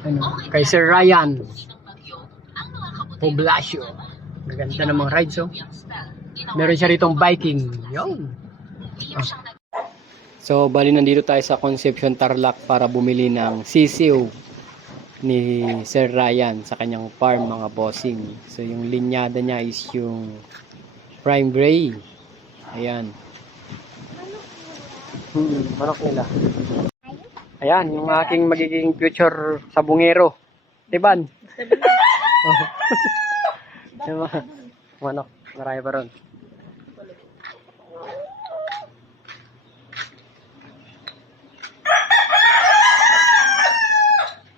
Ano, kay Sir Ryan Poblacio. Maganda ng mga rides, oh. Meron siya ritong biking. Yun. So, bali nandito tayo sa Concepcion Tarlac para bumili ng sisiw ni Sir Ryan sa kanyang farm, mga bossing. So, yung linyada niya is yung prime gray. Ayan. Manok nila. Ayan, yung aking magiging future sabungero. Diban? Yung mga manok. Marami pa ron.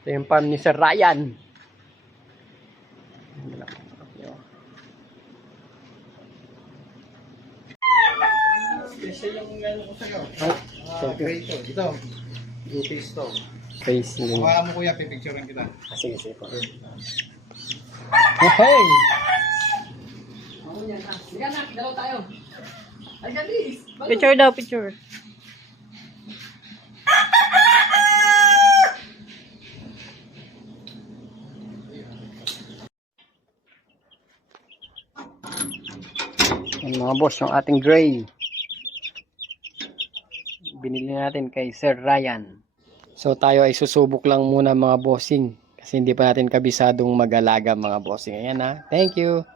Ito yung farm ni Sir Ryan. Ito. Duties to. Face nyo. Hawakan mo kuya, pipicturean kita. Sige, sige po. Hey! Picture daw, picture. Yan mga boss, yung ating gray. Binili natin kay Sir Ryan. So tayo ay susubok lang muna mga bossing. Kasi hindi pa natin kabisadong mag-alaga mga bossing. Ayan ha. Thank you.